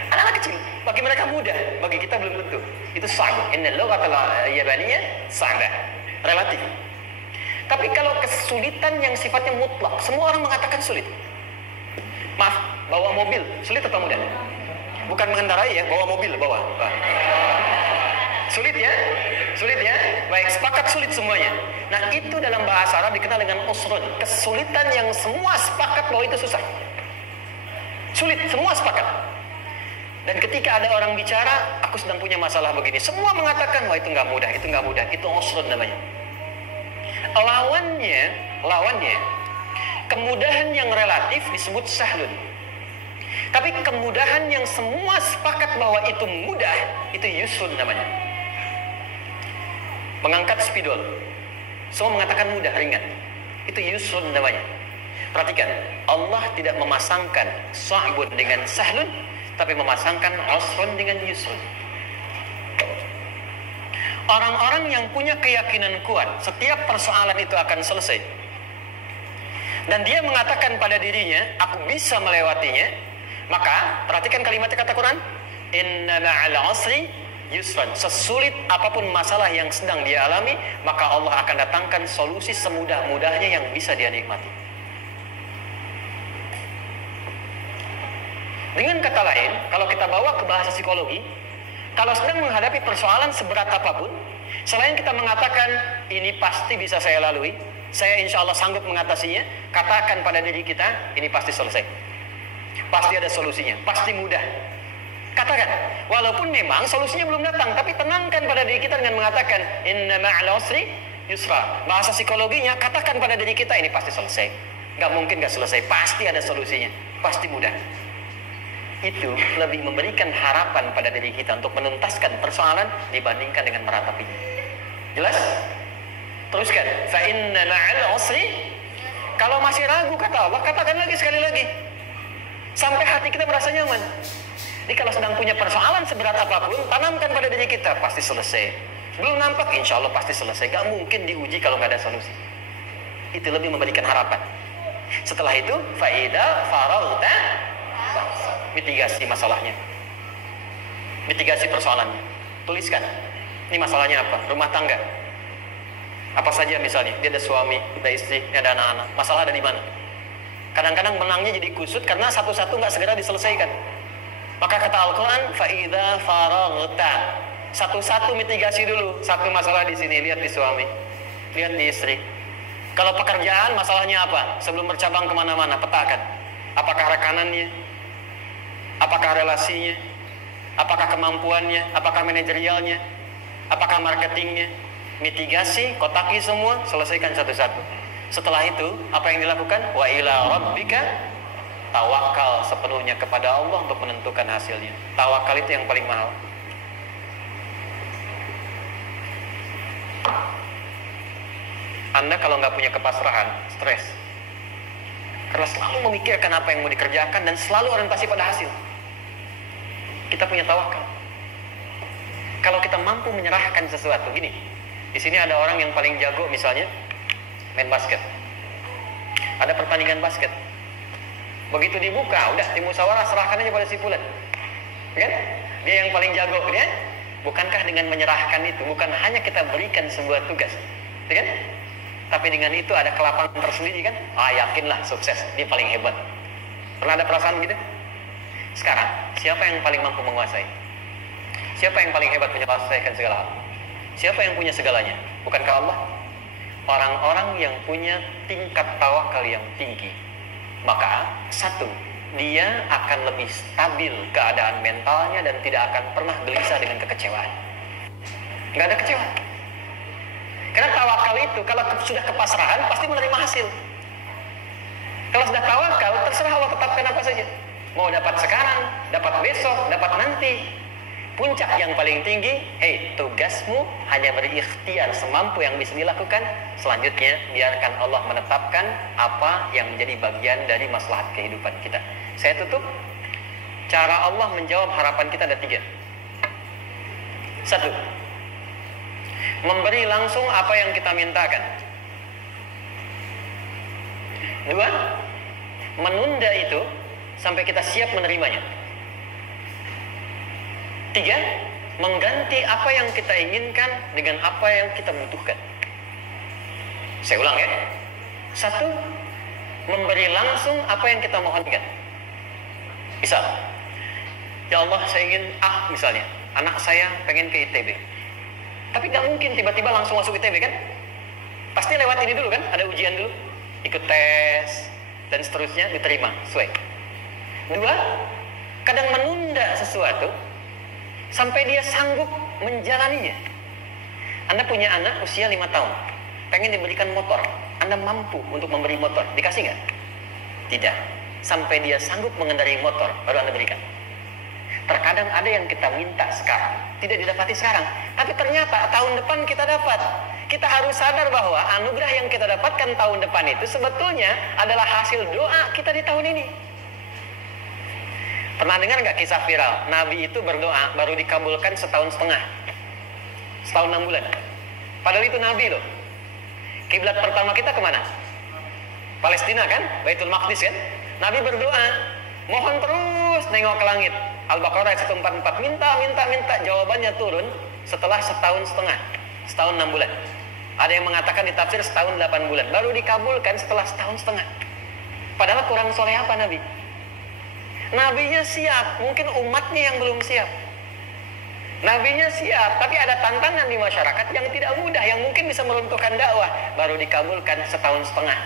Anak-anak kecil, bagi mereka mudah, bagi kita belum tentu. Itu sa'bun. Inna lughatal yabaniyah sa'bah. Relatif. Tapi kalau kesulitan yang sifatnya mutlak, semua orang mengatakan sulit. Maaf, bawa mobil, sulit atau mudah? Bukan mengendarai ya, bawa mobil, bawa. Sulit ya? Sulit ya? Baik, sepakat sulit semuanya. Nah, itu dalam bahasa Arab dikenal dengan usrun. Kesulitan yang semua sepakat bahwa itu susah. Sulit, semua sepakat. Dan ketika ada orang bicara, aku sedang punya masalah begini. Semua mengatakan, wah itu nggak mudah, itu usrun namanya. Lawannya, kemudahan yang relatif disebut sahlun. Tapi kemudahan yang semua sepakat bahwa itu mudah, itu yusrun namanya. Mengangkat spidol, semua mengatakan mudah, ringan. Itu yusrun namanya. Perhatikan, Allah tidak memasangkan sa'bun dengan sahlun, tapi memasangkan usrun dengan yusrun. Orang-orang yang punya keyakinan kuat, setiap persoalan itu akan selesai. Dan dia mengatakan pada dirinya, aku bisa melewatinya. Maka, perhatikan kalimat kata Quran. Inna ma'al usri yusran. Sesulit apapun masalah yang sedang dia alami, maka Allah akan datangkan solusi semudah-mudahnya yang bisa dia nikmati. Dengan kata lain, kalau kita bawa ke bahasa psikologi, kalau sedang menghadapi persoalan seberat apapun, selain kita mengatakan, ini pasti bisa saya lalui, saya insya Allah sanggup mengatasinya, katakan pada diri kita, ini pasti selesai. Pasti ada solusinya, pasti mudah. Katakan, walaupun memang solusinya belum datang, tapi tenangkan pada diri kita dengan mengatakan, inna ma'al usri yusra. Bahasa psikologinya, katakan pada diri kita, ini pasti selesai. Nggak mungkin nggak selesai, pasti ada solusinya, pasti mudah. Itu lebih memberikan harapan pada diri kita untuk menuntaskan persoalan dibandingkan dengan meratapinya. Jelas? Teruskan. Fa inna ma'al usri. Kalau masih ragu kata Allah, katakan lagi sekali lagi. Sampai hati kita merasa nyaman. Jadi kalau sedang punya persoalan seberat apapun, tanamkan pada diri kita, pasti selesai. Belum nampak, insya Allah pasti selesai. Gak mungkin diuji kalau gak ada solusi. Itu lebih memberikan harapan. Setelah itu, fa'idha faraghta, mitigasi masalahnya. Mitigasi persoalannya. Tuliskan. Ini masalahnya apa? Rumah tangga. Apa saja misalnya, dia ada suami, ada istri, ada anak-anak. Masalah ada di mana? Kadang-kadang menangnya jadi kusut karena satu-satu nggak segera diselesaikan. Maka kata Al-Quran, fa'idha faraghta. Satu-satu mitigasi dulu. Satu masalah di sini, lihat di suami, lihat di istri. Kalau pekerjaan, masalahnya apa? Sebelum bercabang kemana-mana, petakan. Apakah rekanannya? Apakah relasinya? Apakah kemampuannya? Apakah manajerialnya? Apakah marketingnya? Mitigasi, kotaki semua, selesaikan satu-satu. Setelah itu, apa yang dilakukan? Wa ila rabbika, tawakal sepenuhnya kepada Allah untuk menentukan hasilnya. Tawakal itu yang paling mahal. Anda kalau nggak punya kepasrahan, stres. Karena selalu memikirkan apa yang mau dikerjakan dan selalu orientasi pada hasil. Kita punya tawakal. Kalau kita mampu menyerahkan sesuatu, gini. Di sini ada orang yang paling jago misalnya main basket. Ada pertandingan basket. Begitu dibuka, udah dimusyawarah, serahkan aja pada si fulan. Kan? Dia yang paling jago, ya? Bukankah dengan menyerahkan itu bukan hanya kita berikan sebuah tugas, ya kan? Tapi dengan itu ada kelapangan tersendiri kan? Yakinlah sukses, dia paling hebat. Pernah ada perasaan begitu? Sekarang, siapa yang paling mampu menguasai? Siapa yang paling hebat menyelesaikan segala hal? Siapa yang punya segalanya? Bukankah Allah? Orang-orang yang punya tingkat tawakal yang tinggi. Maka, satu, dia akan lebih stabil keadaan mentalnya dan tidak akan pernah gelisah dengan kekecewaan. Nggak ada kecewa. Karena tawakal itu, kalau sudah kepasrahan, pasti menerima hasil. Kalau sudah tawakal, terserah Allah tetapkan apa saja. Mau dapat sekarang, dapat besok, dapat nanti. Puncak yang paling tinggi, tugasmu hanya berikhtiar semampu yang bisa dilakukan. Selanjutnya, biarkan Allah menetapkan apa yang menjadi bagian dari maslahat kehidupan kita. Saya tutup. Cara Allah menjawab harapan kita ada 3. 1. Memberi langsung apa yang kita mintakan. 2. Menunda itu sampai kita siap menerimanya. 3. Mengganti apa yang kita inginkan dengan apa yang kita butuhkan. Saya ulang ya. 1. Memberi langsung apa yang kita mohonkan. Misal, ya Allah saya ingin misalnya, anak saya pengen ke ITB. Tapi gak mungkin tiba-tiba langsung masuk ITB kan? Pasti lewat ini dulu kan? Ada ujian dulu, ikut tes, dan seterusnya diterima, sesuai. 2. Kadang menunda sesuatu sampai dia sanggup menjalaninya. Anda punya anak usia 5 tahun, pengen diberikan motor. Anda mampu untuk memberi motor, dikasih nggak? Tidak. Sampai dia sanggup mengendarai motor, baru Anda berikan. Terkadang ada yang kita minta sekarang, tidak didapati sekarang. Tapi ternyata tahun depan kita dapat. Kita harus sadar bahwa anugerah yang kita dapatkan tahun depan itu sebetulnya adalah hasil doa kita di tahun ini. Pernah dengar nggak kisah viral? Nabi itu berdoa baru dikabulkan setahun setengah, setahun 6 bulan. Padahal itu Nabi loh. Kiblat pertama kita kemana? Palestina kan? Baitul Maqdis kan? Nabi berdoa, mohon terus nengok ke langit. Al-Baqarah 144, minta. Jawabannya turun setelah setahun setengah, setahun 6 bulan. Ada yang mengatakan di tafsir setahun 8 bulan. Baru dikabulkan setelah setahun setengah. Padahal kurang soleh apa Nabi? Nabinya siap, mungkin umatnya yang belum siap. Nabinya siap, tapi ada tantangan di masyarakat yang tidak mudah, yang mungkin bisa meruntuhkan dakwah. Baru dikabulkan setahun setengah,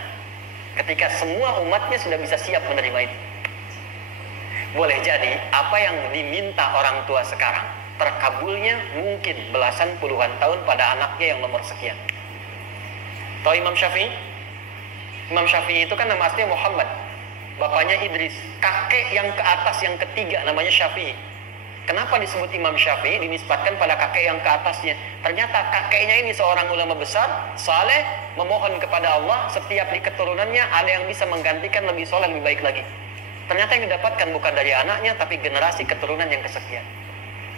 ketika semua umatnya sudah bisa siap menerima itu. Boleh jadi apa yang diminta orang tua sekarang, terkabulnya mungkin belasan puluhan tahun pada anaknya yang nomor sekian. Tahu Imam Syafi'i? Imam Syafi'i itu kan nama aslinya Muhammad, bapaknya Idris, kakek yang ke atas yang ketiga namanya Syafi'i. Kenapa disebut Imam Syafi'i? Dinisbatkan pada kakek yang ke atasnya. Ternyata kakeknya ini seorang ulama besar, saleh, memohon kepada Allah, setiap di keturunannya ada yang bisa menggantikan lebih soleh, lebih baik lagi. Ternyata yang didapatkan bukan dari anaknya, tapi generasi keturunan yang kesekian.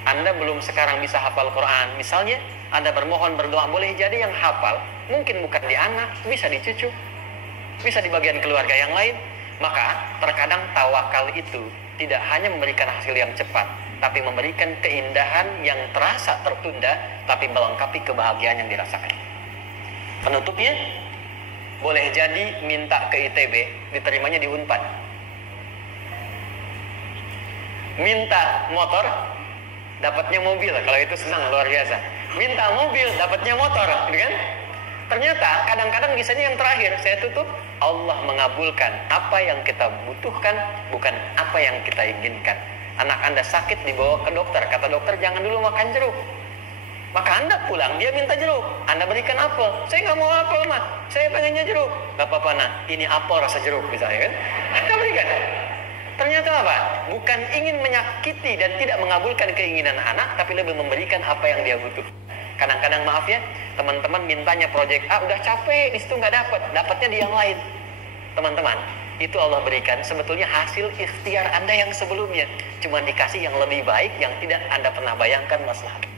Anda belum sekarang bisa hafal Quran, misalnya Anda bermohon berdoa, boleh jadi yang hafal mungkin bukan di anak, bisa di cucu, bisa di bagian keluarga yang lain. Maka terkadang tawakal itu tidak hanya memberikan hasil yang cepat, tapi memberikan keindahan yang terasa tertunda, tapi melengkapi kebahagiaan yang dirasakan. Penutupnya, boleh jadi minta ke ITB, diterimanya di Unpad. Minta motor, dapatnya mobil, kalau itu senang luar biasa. Minta mobil, dapatnya motor, gitu kan? Ternyata kadang-kadang bisanya yang terakhir, saya tutup, Allah mengabulkan apa yang kita butuhkan, bukan apa yang kita inginkan. Anak Anda sakit dibawa ke dokter, kata dokter jangan dulu makan jeruk. Maka Anda pulang, dia minta jeruk, Anda berikan apel. Saya nggak mau apel, Mak, saya pengennya jeruk. Gak apa-apa, nah, ini apel rasa jeruk misalnya kan. Anda berikan. Ternyata apa? Bukan ingin menyakiti dan tidak mengabulkan keinginan anak, tapi lebih memberikan apa yang dia butuh. Kadang-kadang maaf ya, teman-teman mintanya proyek A, udah capek, di situ nggak dapatnya di yang lain. Teman-teman, itu Allah berikan sebetulnya hasil ikhtiar Anda yang sebelumnya. Cuma dikasih yang lebih baik, yang tidak Anda pernah bayangkan masalah.